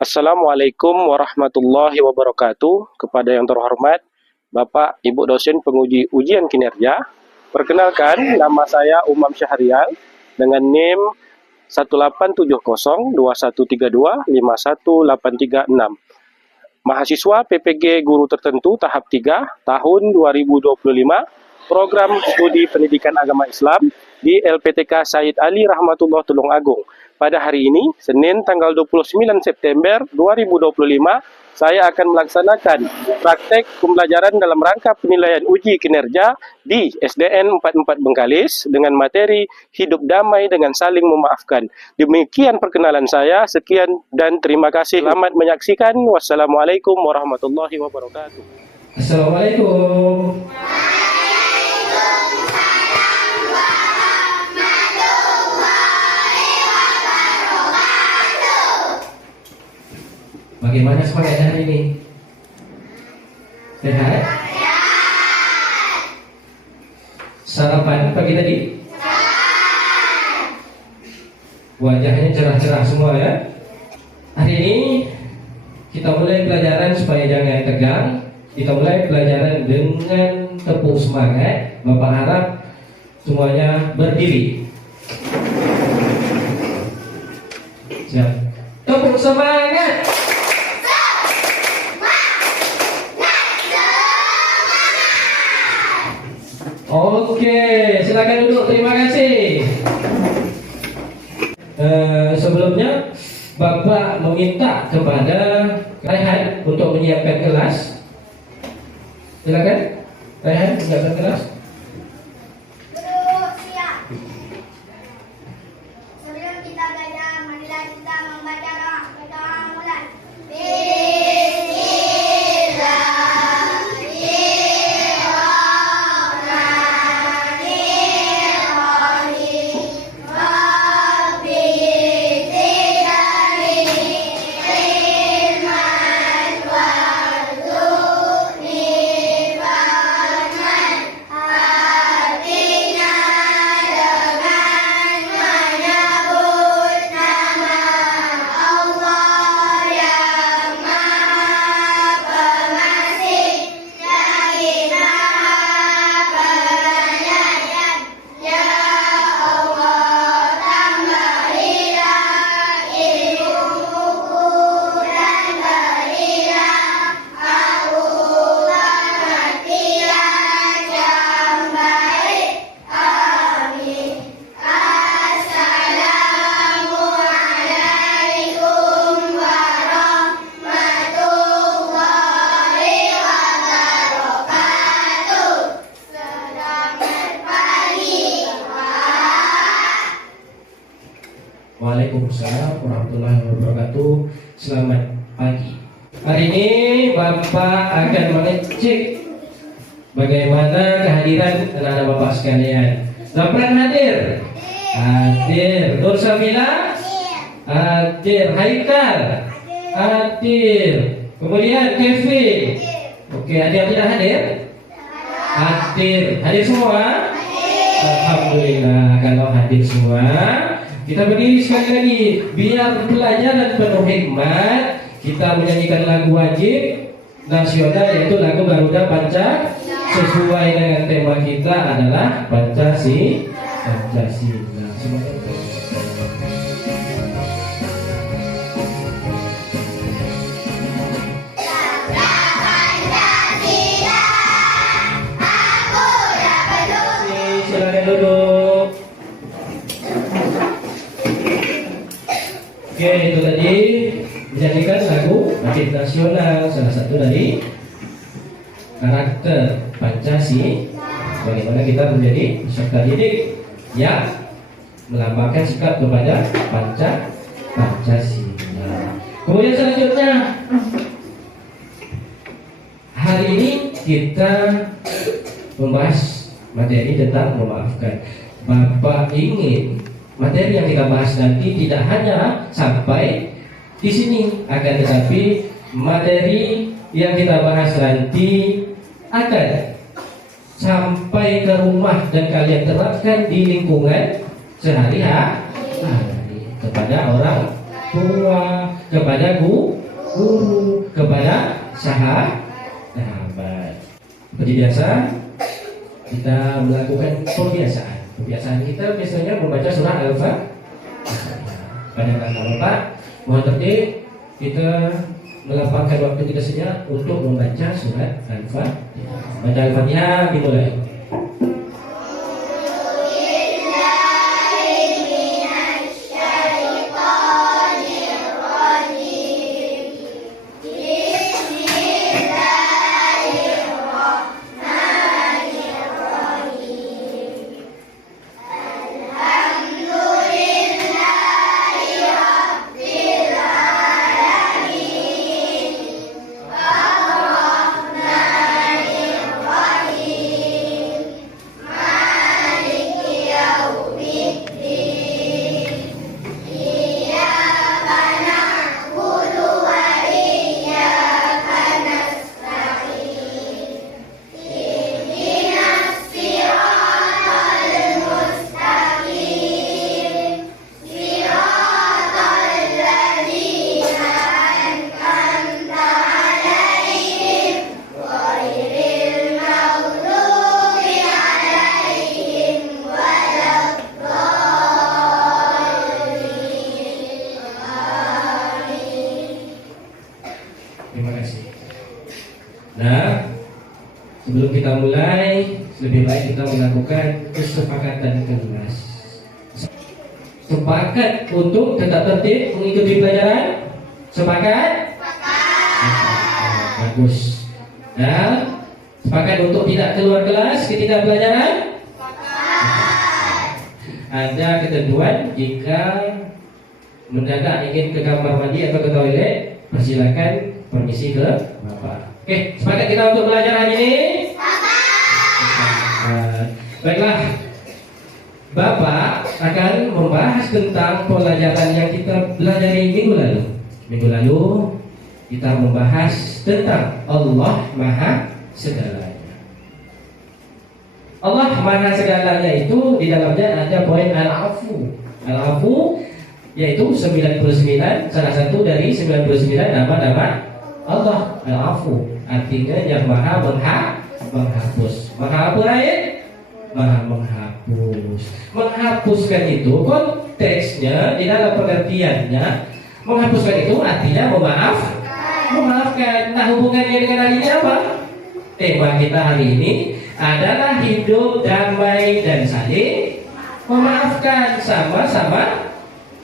Assalamualaikum warahmatullahi wabarakatuh. Kepada yang terhormat Bapak Ibu dosen penguji ujian kinerja, perkenalkan nama saya Umam Syahrial dengan NIM 187021325186. Mahasiswa PPG Guru Tertentu tahap 3 tahun 2025, program studi pendidikan agama Islam di LPTK Said Ali Rahmatullah Tulungagung. Pada hari ini, Senin tanggal 29 September 2025, saya akan melaksanakan praktek pembelajaran dalam rangka penilaian uji kinerja di SDN 44 Bengkalis dengan materi hidup damai dengan saling memaafkan. Demikian perkenalan saya, sekian dan terima kasih. Selamat menyaksikan. Wassalamualaikum warahmatullahi wabarakatuh. Assalamualaikum. Bagaimana semangatnya hari ini? Sehat? Sarapan pagi tadi? Wajahnya cerah-cerah semua ya. Hari ini kita mulai pelajaran supaya jangan tegang. Kita mulai pelajaran dengan tepuk semangat. Bapak harap semuanya berdiri. Siap. Tepuk semangat. Oke, silakan duduk. Terima kasih. Sebelumnya Bapak meminta kepada Raihan untuk menyiapkan kelas. Silakan, Raihan, menyiapkan kelas. Duduk siap. Sebelum kita belajar, marilah kita membaca doa. Kita mulai. Waalaikumsalam warahmatullahi wabarakatuh. Selamat pagi. Hari ini Bapak akan mengecek bagaimana kehadiran anak-anak Bapak sekalian. Zafran hadir? Hadir. Nur Samila? Hadir. Haikal? Hadir. Kemudian Kevin? Oke, ada yang tidak hadir? Hadir. Hadir semua? Alhamdulillah. Kalau hadir semua, kita berdiri sekali lagi. Biar pelajaran penuh hikmat, kita menyanyikan lagu wajib nasional, yaitu lagu Garuda Panca. Sesuai dengan tema kita adalah Pancasila. Semuanya silakan duduk. Oke, itu tadi menyanyikan lagu wajib nasional, salah satu dari karakter Pancasila. Bagaimana kita menjadi peserta didik yang melambangkan sikap kepada Pancasila. Kemudian selanjutnya, hari ini kita membahas materi tentang memaafkan. Bapak ingin materi yang kita bahas nanti tidak hanya sampai di sini, akan tetapi materi yang kita bahas nanti akan sampai ke rumah dan kalian terapkan di lingkungan sehari-hari kepada orang tua, kepada guru, kepada sahabat. Seperti biasa, kita melakukan pembiasaan. Pembiasaan kita biasanya membaca surah Al-Fatihah. Pada kata Bapak, mohon tertib, kita melapangkan waktu kita sejenak untuk membaca surat Al-Fatihah. Baca Al-Fatihah dimulai. Terima kasih. Nah, sebelum kita mulai, lebih baik kita melakukan kesepakatan kelas. Sepakat untuk tetap tertib mengikuti pelajaran? Sepakat? Bagus. Dan sepakat untuk tidak keluar kelas ketika pelajaran? Ada ketentuan, jika mendadak ingin ke kamar mandi atau ke toilet, persilakan permisi ke Bapak. Oke, sepakat kita untuk belajar hari ini? Baiklah, Bapak akan membahas tentang pelajaran yang kita pelajari minggu lalu. Minggu lalu kita membahas tentang Allah Maha Segalanya. Allah Maha Segalanya itu di dalamnya ada poin Al-Afu. Al-Afu yaitu 99, salah satu dari 99 nama-nama Allah. Al-Afu artinya yang Maha menghapus. Maha apa lain? Maha menghapus. Menghapuskan itu konteksnya di dalam pengertiannya, menghapuskan itu artinya memaafkan. Nah, hubungannya dengan hari ini apa? Tema kita hari ini adalah hidup damai dan saling memaafkan. Sama-sama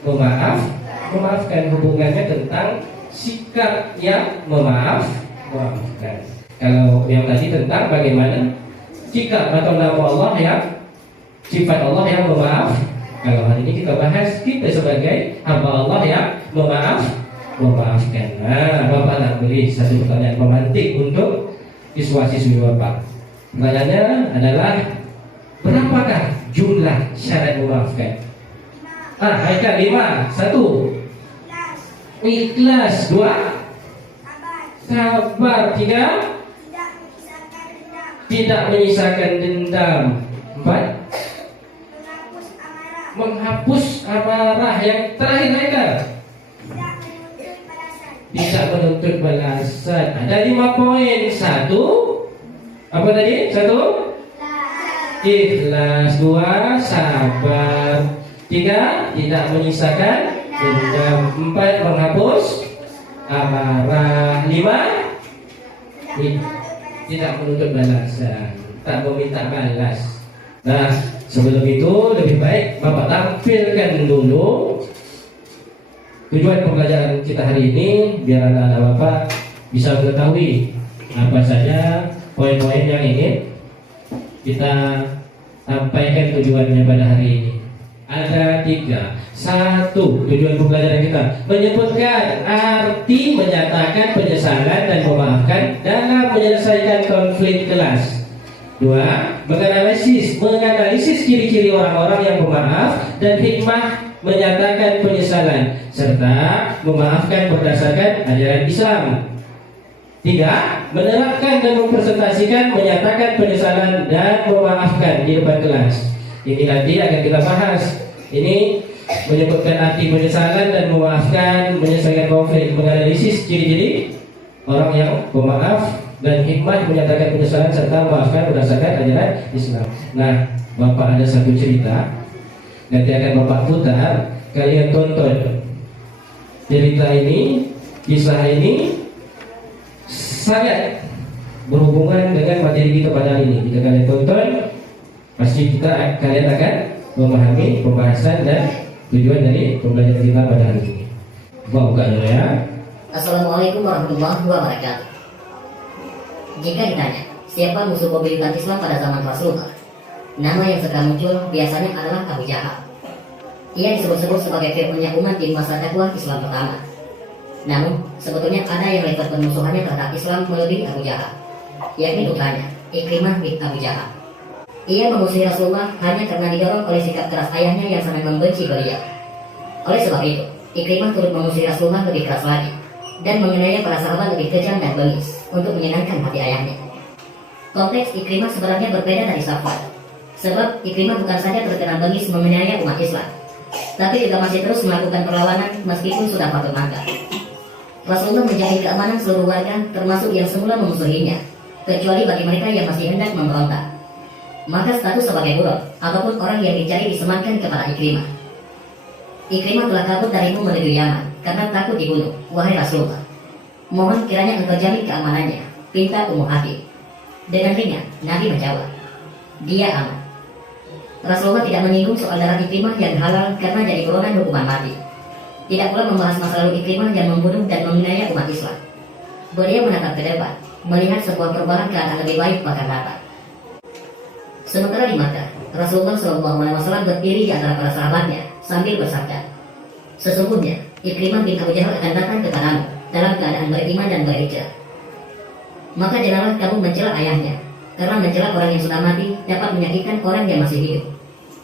memaafkan, hubungannya tentang sikap yang memaafkan. Kalau yang tadi tentang bagaimana sikap atau nama Allah yang sifat Allah yang memaaf. Kalau hari ini kita bahas kita sebagai hamba Allah yang memaafkan. Nah, Bapak nak beri satu pertanyaan pemantik untuk siswa-siswi Bapak. Pertanyaannya adalah, berapakah jumlah syarat memaafkan? Haikal 5. 1. Ikhlas. 2. Sabar. 3. Tidak menyisakan dendam. 4. Menghapus amarah. Yang terakhir, Haikal, tidak menuntut balasan. Ada 5 poin. 1. Apa tadi? 1. Ikhlas. 2. Sabar. 3. Tidak menyisakan dendam. 4. Menghapus amarah. 5. Tidak menuntut balasan, tak meminta balas. Nah, sebelum itu lebih baik Bapak tampilkan dulu tujuan pembelajaran kita hari ini, biar anak-anak Bapak bisa mengetahui apa saja poin-poin yang ingin kita sampaikan tujuannya pada hari ini. Ada 3. 1. Tujuan pembelajaran kita menyebutkan arti menyatakan penyesalan dan memaafkan dalam menyelesaikan konflik kelas. 2. Menganalisis ciri-ciri orang-orang yang pemaaf dan hikmah menyatakan penyesalan serta memaafkan berdasarkan ajaran Islam. 3. Menerapkan dan mempresentasikan menyatakan penyesalan dan memaafkan di depan kelas. Ini nanti akan kita bahas. Ini menyebutkan arti penyesalan dan memaafkan, menyelesaikan konflik, menganalisis ciri-ciri orang yang pemaaf, dan hikmah menyatakan penyesalan serta memaafkan berdasarkan ajaran Islam. Nah, Bapak ada satu cerita, nanti akan Bapak putar, kalian tonton cerita ini, kisah ini sangat berhubungan dengan materi kita pada hari ini. Jika kalian tonton, pasti kalian akan memahami pembahasan dan tujuan dari pembelajaran kita pada hari ini. Buka dulu ya. Assalamualaikum warahmatullahi wabarakatuh. Jika ditanya, siapa musuh pemerintahan Islam pada zaman Rasulullah? Nama yang segera muncul biasanya adalah Abu Jahal. Ia disebut-sebut sebagai firmannya umat di masa dakwah Islam pertama. Namun, sebetulnya ada yang level permusuhannya terhadap Islam melebihi Abu Jahal, yakni putranya, Ikrimah bin Abu Jahal. Ia memusuhi Rasulullah hanya karena didorong oleh sikap keras ayahnya yang sangat membenci beliau. Oleh sebab itu, Ikrimah turut memusuhi Rasulullah lebih keras lagi dan mengenai para sahabat lebih kejam dan bengis untuk menyenangkan hati ayahnya. Konteks Ikrimah sebenarnya berbeda dari Safwan. Sebab Ikrimah bukan saja terkena bengis menganiaya umat Islam, tapi juga masih terus melakukan perlawanan meskipun sudah patut mangkat. Rasulullah menjamin keamanan seluruh warga, termasuk yang semula memusuhinya, kecuali bagi mereka yang masih hendak memberontak. Maka status sebagai buron ataupun orang yang dicari disematkan kepada Ikrimah. Ikrimah telah kabur darimu menuju Yaman karena takut dibunuh, wahai Rasulullah. Mohon kiranya engkau jamin keamanannya, pinta Ummu Hakim. Dengan ringan, Nabi menjawab, dia aman. Rasulullah tidak menyinggung soal darah Ikrimah yang halal karena jadi buronan hukuman mati. Tidak pula membahas masa lalu Ikrimah yang membunuh dan menganiaya umat Islam. Beliau menatap ke depan, melihat sebuah perubahan keadaan lebih baik bahkan datang. Sementara di Makkah, Rasulullah SAW berdiri di antara para sahabatnya sambil bersabda, sesungguhnya Ikrimah bin Abu Jahal akan datang kepadamu dalam keadaan beriman dan berhijrah. Maka janganlah kamu mencela ayahnya, karena mencela orang yang sudah mati dapat menyakitkan orang yang masih hidup,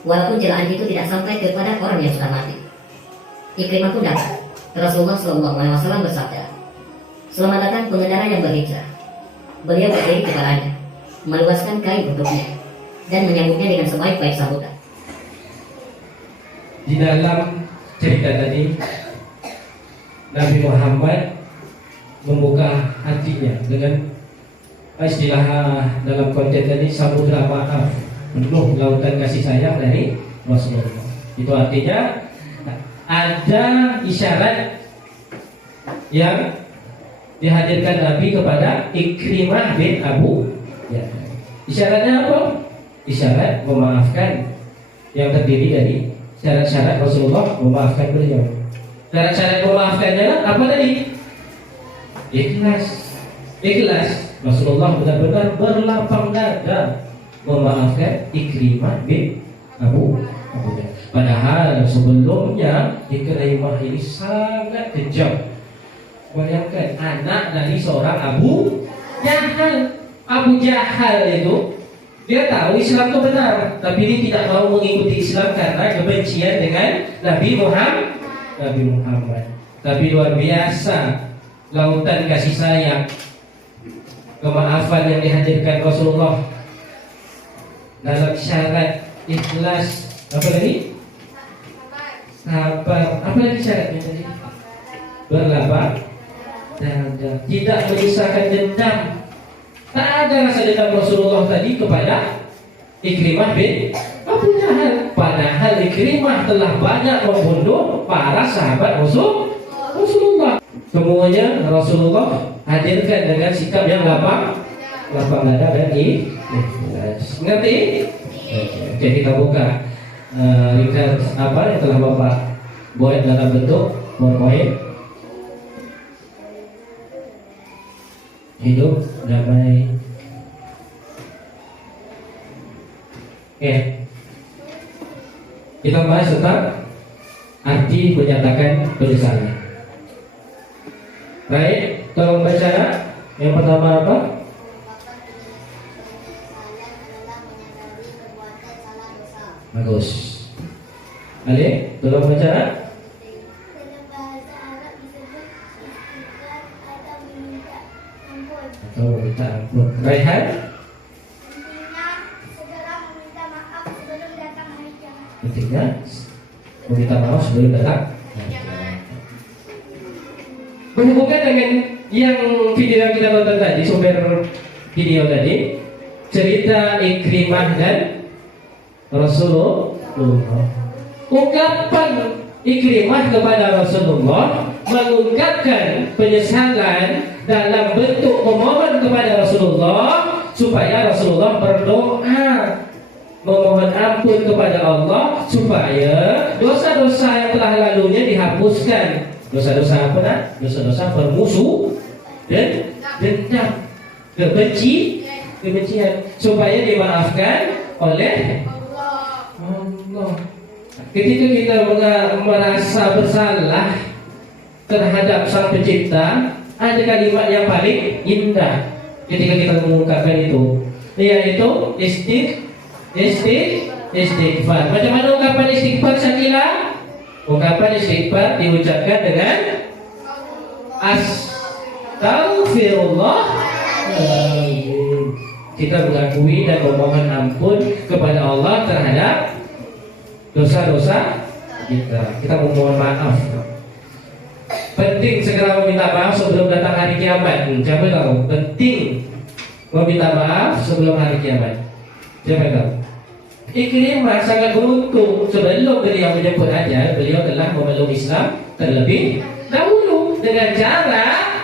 walaupun celaan itu tidak sampai kepada orang yang sudah mati. Ikrimah pun datang. Rasulullah SAW bersabda, selamat datang pengendara yang berhijrah. Beliau berdiri kepadanya, meluaskan kain untuknya, dan menyambutnya dengan sebaik-baik sambutan. Di dalam cerita tadi, Nabi Muhammad membuka hatinya dengan istilah dalam konteks tadi samudra maaf, penuh lautan kasih sayang dari Rasulullah. Itu artinya ada isyarat yang dihadirkan Nabi kepada Ikrimah bin Abu Jahal. Isyaratnya apa? Isyarat memaafkan yang terdiri dari syarat-syarat Rasulullah memaafkan beliau. Syarat-syarat memaafkannya apa tadi? Ikhlas. Ikhlas. Rasulullah benar-benar berlapang dada memaafkan Ikrimah bin Abu Jahal. Padahal sebelumnya Ikrimah ini sangat kejam. Bayangkan anak dari seorang Abu Jahal. Abu Jahal itu dia tahu Islam itu benar, tapi dia tidak mau mengikuti Islam karena kebencian dengan Nabi Muhammad. Tapi luar biasa lautan kasih sayang, kemaafan yang dihadirkan Rasulullah dalam syarat ikhlas. Apa lagi? Sabar. Apa lagi syaratnya tadi? Berlapang dada, tidak menyisakan dendam. Tak ada rasa dendam Rasulullah tadi kepada Ikrimah bin Abu Jahal. Padahal Ikrimah telah banyak membunuh para sahabat Rasulullah. Semuanya Rasulullah hadirkan dengan sikap yang lapang dada dan ikhlas. Ngerti? Oke, kita buka ringkas apa yang telah Bapak buat dalam bentuk PowerPoint. Hidup damai. Oke, kita bahas tentang arti menyatakan penyesalan. Baik, tolong baca. Yang pertama apa? Bagus. Ali, tolong baca. Dalam bahasa Arab disebut istighfar atau meminta ampun. Atau minta ampun. Raihan? Intinya segera meminta maaf sebelum datang hari kiamat. Intinya meminta maaf sebelum datang. Berhubungan dengan yang video yang kita tonton tadi, sumber video tadi, cerita Ikrimah dan Rasulullah. Ungkapan Ikrimah kepada Rasulullah mengungkapkan penyesalan dalam bentuk memohon kepada Rasulullah supaya Rasulullah berdoa memohon ampun kepada Allah supaya dosa-dosa yang telah lalunya dihapuskan. Dosa-dosa apa nak? Dosa-dosa bermusuh dan dendam, kebencian supaya dimaafkan oleh Allah. Ketika kita merasa bersalah terhadap Sang Pencipta, ada kalimat yang paling indah ketika kita mengungkapkan itu, yaitu istighfar. Macam mana ungkapan istighfar, Syakila? Ungkapan istighfar diucapkan dengan Astaghfirullah. Kita mengakui dan memohon ampun kepada Allah terhadap dosa-dosa kita. Kita memohon maaf. Penting segera meminta maaf sebelum datang hari kiamat. Siapa tahu? Penting meminta maaf sebelum hari kiamat. Siapa tahu? Ikrimah sangat beruntung. Sebelum beliau menjemput ajal, beliau telah memeluk Islam terlebih dahulu dengan cara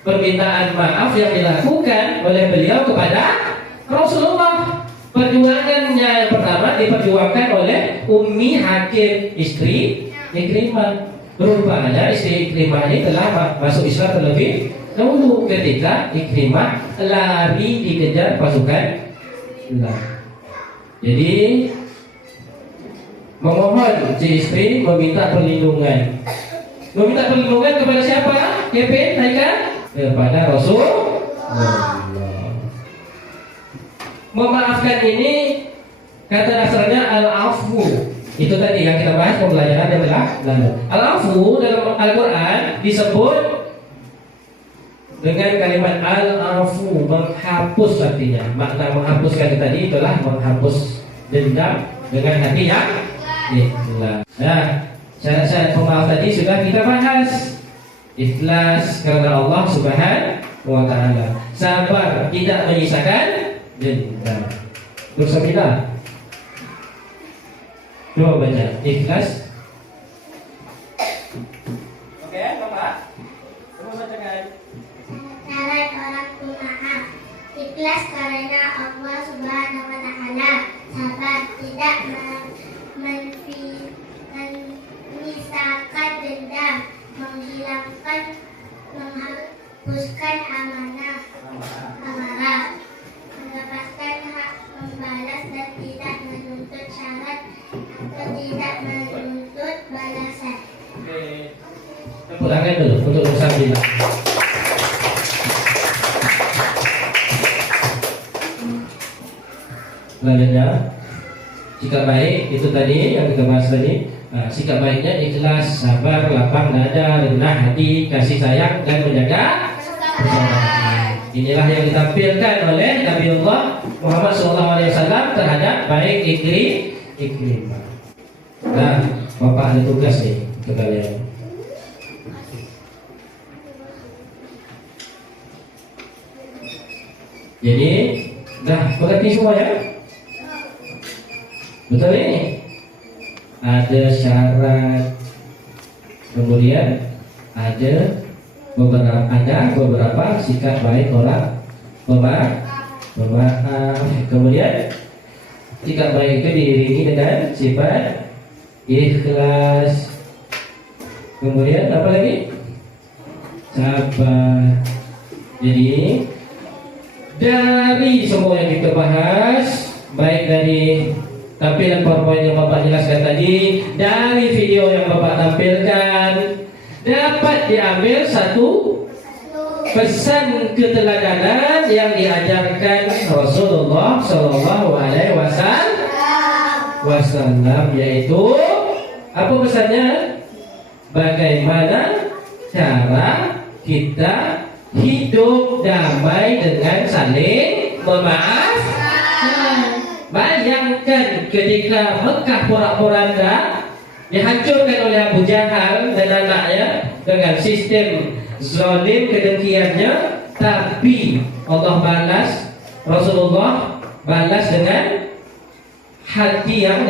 permintaan maaf yang dilakukan oleh beliau kepada Rasulullah. Perjuangannya yang pertama diperjuangkan oleh Ummi Hakim, istri Ikrimah. Rupanya istri Ikrimah ini telah masuk Islam terlebih dahulu ketika Ikrimah lari dikejar pasukan Islam. Jadi memohon si istri meminta perlindungan. Meminta perlindungan kepada siapa? Kevin, Haika? Kepada Rasulullah. Memaafkan ini kata dasarnya al-afu. Itu tadi yang kita bahas pembelajaran yang telah lalu. Al-afu dalam Al-Quran disebut dengan kalimat al-afu, menghapus artinya. Makna menghapuskan tadi itulah menghapus dendam dengan hati yang ikhlas. Nah, syarat-syarat pemaaf tadi sudah kita bahas. Ikhlas karena Allah Subhanahu wa ta'ala. Sabar, tidak menyisakan dendam. Bersabila. Coba baca ikhlas. Oke, Bapak. Coba bacakan. Syarat orang pemaaf: ikhlas karena Allah Subhanahu wa Ta'ala, sabar, tidak menyisakan dendam, menghapuskan amarah, mendapatkan hak membalas dan tidak menuntut syarat atau tidak menuntut balasan. Oke. Pulangkan dulu untuk bersabila. Selanjutnya, sikap baik itu tadi yang kita bahas tadi. Sikap baiknya ikhlas, sabar, lapang dada, rendah hati, kasih sayang dan menjaga kesabaran. Inilah yang ditampilkan oleh Nabiullah Muhammad SAW terhadap baik Ikrimah. Nah, Bapak ada tugas nih untuk kalian. Jadi, dah mengerti semua ya? Betul ini? Ada syarat, kemudian ada beberapa sikap baik orang pemaaf. Kemudian sikap baik itu diiringi dengan sifat ikhlas. Kemudian apa lagi? Sabar. Jadi dari semua yang kita bahas, baik dari tampilan PowerPoint yang Bapak jelaskan tadi, dari video yang Bapak tampilkan, dapat diambil satu pesan keteladanan yang diajarkan Rasulullah Shallallahu Alaihi Wasallam, yaitu apa pesannya? Bagaimana cara kita hidup damai dengan saling memaafkan. Bayangkan ketika Mekah porak-poranda dihancurkan oleh Abu Jahal dan anaknya dengan sistem zalim kedengkiannya, tapi Allah balas, Rasulullah balas dengan hati yang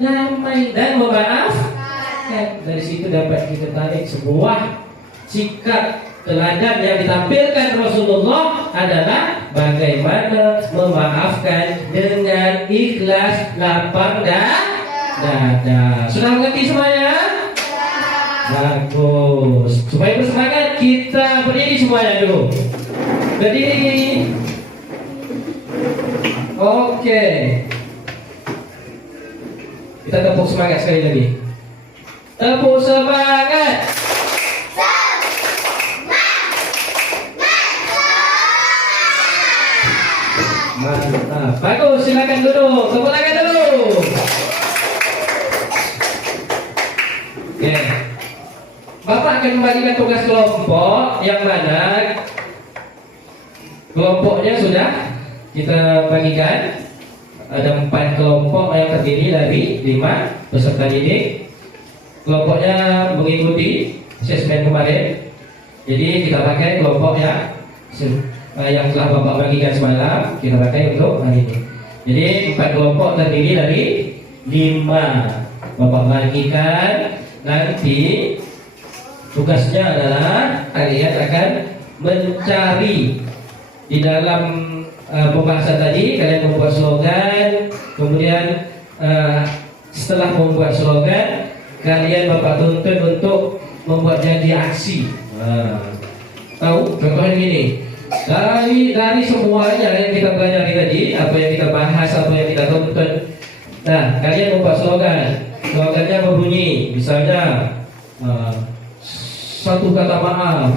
damai dan memaafkan. Dari situ dapat kita tarik sebuah sikap teladan yang ditampilkan Rasulullah adalah bagaimana memaafkan dengan ikhlas, lapang dada. Sudah mengerti semuanya? Bagus. Supaya bersemangat, kita berdiri semuanya dulu. Berdiri. Oke. Kita tepuk semangat sekali lagi. Tepuk semangat. Mantap. Bagus, silakan duduk. Tepuk tangan dulu. Oke. Bapak akan membagikan tugas kelompok yang mana kelompoknya sudah kita bagikan. Ada 4 kelompok yang terdiri dari 5 peserta didik. Kelompoknya mengikuti asesmen kemarin. Jadi kita pakai kelompok yang telah Bapak bagikan semalam, kita pakai untuk hari ini. Jadi 4 kelompok terdiri dari 5. Bapak bagikan, nanti tugasnya adalah kalian akan mencari di dalam pembahasan tadi. Kalian membuat slogan, kemudian setelah membuat slogan, kalian Bapak tuntun untuk membuat janji aksi. Tahu? Contohnya gini. Dari semuanya yang kita pelajari tadi, apa yang kita bahas, apa yang kita tuntun, nah kalian membuat slogan. Slogannya berbunyi, misalnya satu kata maaf,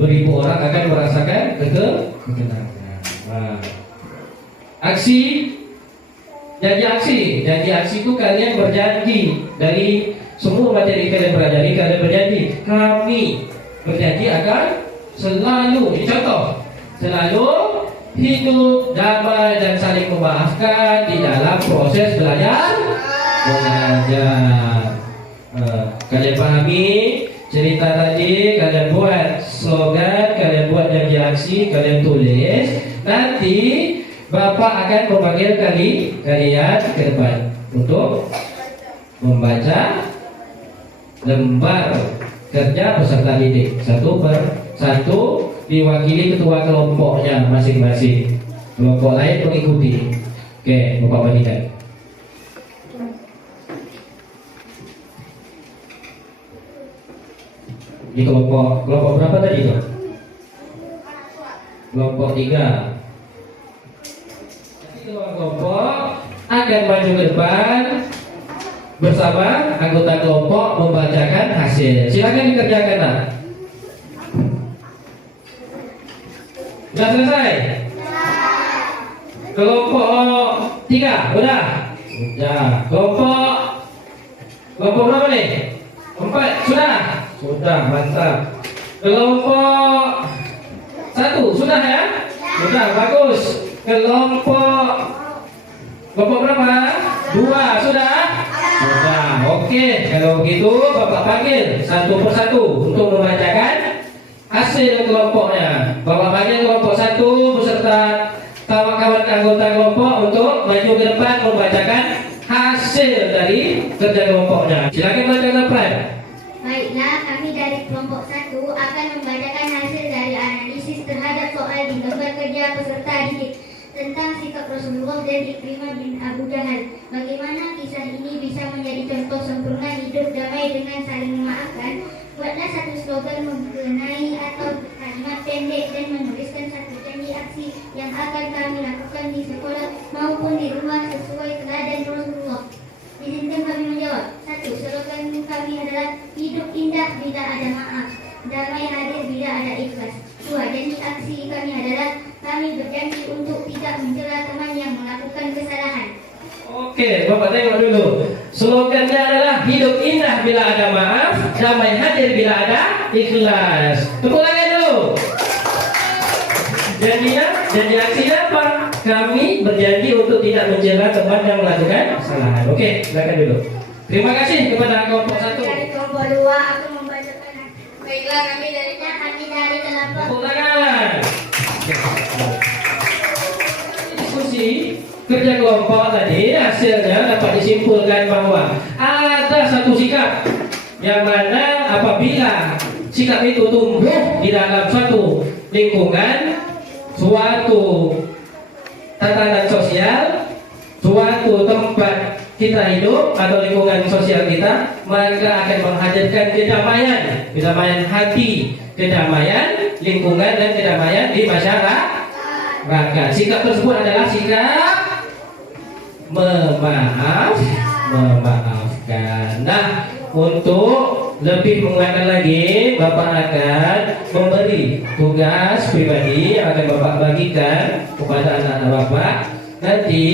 1000 orang akan merasakan ketenangan. Aksi, janji aksi itu kalian berjanji dari semua materi kalian pelajari, kalian berjanji, kami berjanji akan selalu, ini contoh, selalu hidup damai dan saling memaafkan di dalam proses belajar mengajar. Kalian pahami cerita tadi, kalian buat slogan, kalian buat janji aksi, kalian tulis. Nanti Bapak akan memanggil kalian ke depan untuk membaca lembar kerja peserta didik satu per satu, diwakili ketua kelompoknya masing-masing. Kelompok lain mengikuti. Oke, Bapak bagikan. Di kelompok berapa tadi itu? Kelompok 3. Ketua kelompok akan maju ke depan bersama anggota kelompok membacakan hasil. Silakan dikerjakan, Nak. Sudah selesai? Kelompok 3, udah? Udah. Kelompok berapa nih? 4, sudah? Sudah, mantap. Kelompok 1, sudah ya? Sudah, bagus. Kelompok berapa? 2, sudah? Sudah, oke. Kalau begitu Bapak panggil satu persatu untuk membacakan hasil kelompoknya. Bapak panggil kelompok 1 beserta kawan-kawan anggota kelompok untuk maju ke depan membacakan hasil dari kerja kelompoknya. Silakan baca depan. Baiklah, kami dari kelompok 1 akan membacakan hasil dari analisis terhadap soal di lembar kerja peserta didik tentang sikap Rasulullah dan Ikrimah bin Abu Jahal. Bagaimana kisah ini bisa menjadi contoh sempurna hidup damai dengan saling memaafkan? Buatlah satu slogan mengenai atau kalimat pendek dan menuliskan satu janji aksi yang akan kami lakukan di sekolah maupun di rumah sesuai teladan Rasulullah. Izinkan kami menjawab. 1. Slogan kami adalah hidup indah bila ada maaf, damai hadir bila ada ikhlas. 2. Janji aksi kami adalah kami berjanji untuk tidak mencela teman yang melakukan kesalahan. Oke, Bapak tengok dulu. Slogannya adalah hidup indah bila ada maaf, damai hadir bila ada ikhlas. Tepuk tangan dulu. Janji aksinya apa? Kami berjanji untuk tidak tidak mencela teman yang melakukan kesalahan. Oke, silakan dulu. Terima kasih kepada kelompok 1. Dari kelompok 2 aku membacakan. Baiklah, kami dari kelompok. Tepuk tangan. Diskusi kerja kelompok tadi hasilnya dapat disimpulkan bahwa ada satu sikap yang mana apabila sikap itu tumbuh di dalam suatu lingkungan, suatu tatanan sosial, suatu tempat kita hidup atau lingkungan sosial kita, maka akan menghadirkan kedamaian hati, kedamaian lingkungan dan kedamaian di masyarakat. Sikap tersebut adalah sikap memaafkan. Nah, untuk lebih menguatkan lagi, Bapak akan memberi tugas pribadi yang akan Bapak bagikan kepada anak-anak Bapak. Nanti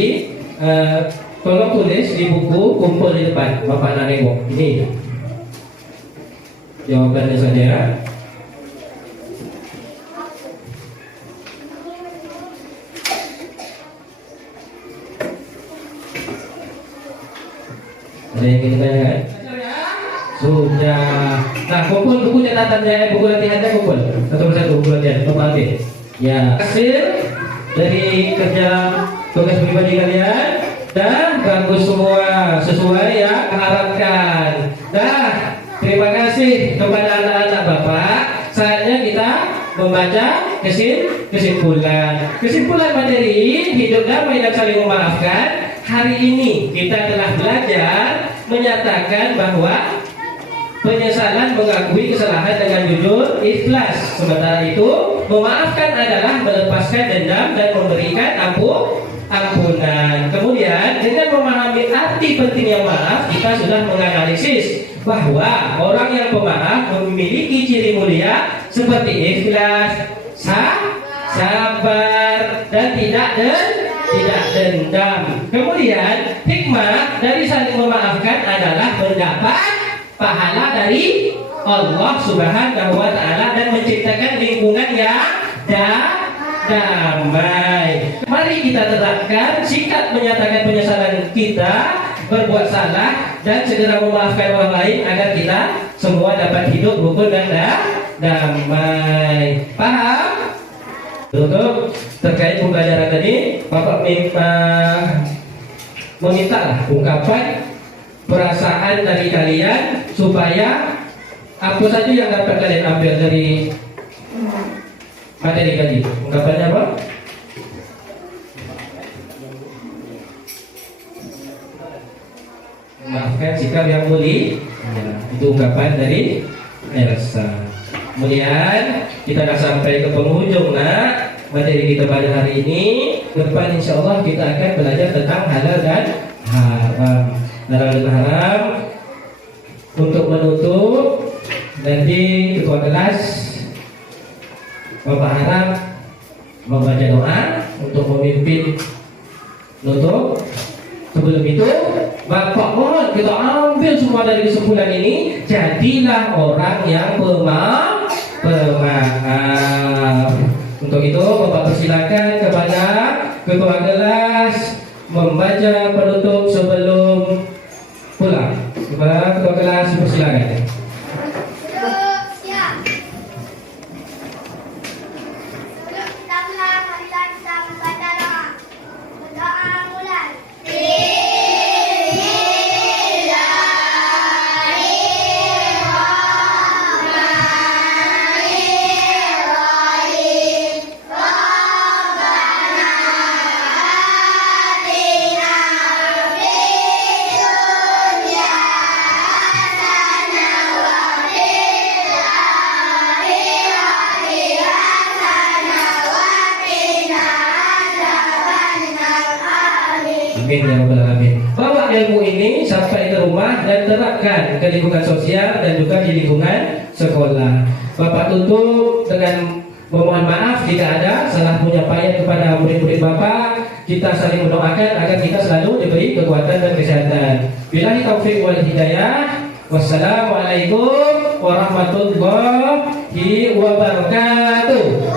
tolong tulis di buku, kumpul di depan. Bapak nak nengok. Ini jawabannya saja. Ada yang ingin ditanyakan? Sudah. Nah, kumpul buku catatannya, buku latihannya kumpul. Satu persatu buku latihan. Bapak ambil. Ya, hasil dari kerja tugas pribadi kalian dan bagus semua sesuai yang harapkan. Nah, terima kasih kepada anak-anak Bapak. Saatnya kita membaca kesimpulan. Kesimpulan materi hidup damai dan saling memaafkan. Hari ini kita telah belajar menyatakan bahwa penyesalan mengakui kesalahan dengan jujur ikhlas. Sementara itu, memaafkan adalah melepaskan dendam dan memberikan ampunan. Kemudian, dengan memahami arti pentingnya maaf, kita sudah menganalisis bahwa orang yang pemaaf memiliki ciri mulia seperti ikhlas, sabar, dan tidak dendam. Kemudian, hikmah dari saling memaafkan adalah mendapat pahala dari Allah Subhanahu wa Ta'ala dan menciptakan lingkungan yang damai. Mari kita terapkan sikap menyatakan penyesalan kita berbuat salah dan segera memaafkan orang lain agar kita semua dapat hidup rukun dan damai. Paham? Untuk terkait pembelajaran tadi, Bapak meminta ungkapan perasaan dari kalian supaya apa saja yang dapat kalian ambil dari materi tadi. Ungkapannya apa? Maafkan sikap yang mulia. Itu ungkapan dari Elsa. Kemudian kita dah sampai ke penghujung materi kita pada hari ini. Depan insya Allah kita akan belajar tentang halal dan haram. Halal dan haram. Untuk menutup, nanti ketua kelas Bapak harap membaca doa untuk memimpin nutup. Sebelum itu, Bapak mohon kita ambil semua dari kesimpulan ini, jadilah orang yang pemaaf. Untuk itu, Bapak persilakan kepada ketua kelas membaca penutup sebelum pulang. Kepada ketua kelas persilakan. Amin ya rabbal alamin. Bawa ilmu ini sampai ke rumah dan terapkan ke lingkungan sosial dan juga di lingkungan sekolah. Bapak tutup dengan memohon maaf jika ada salah penyampaian kepada murid-murid Bapak. Kita saling mendoakan agar kita selalu diberi kekuatan dan kesehatan. Billahi taufiq wal hidayah. Wassalamualaikum warahmatullahi wabarakatuh.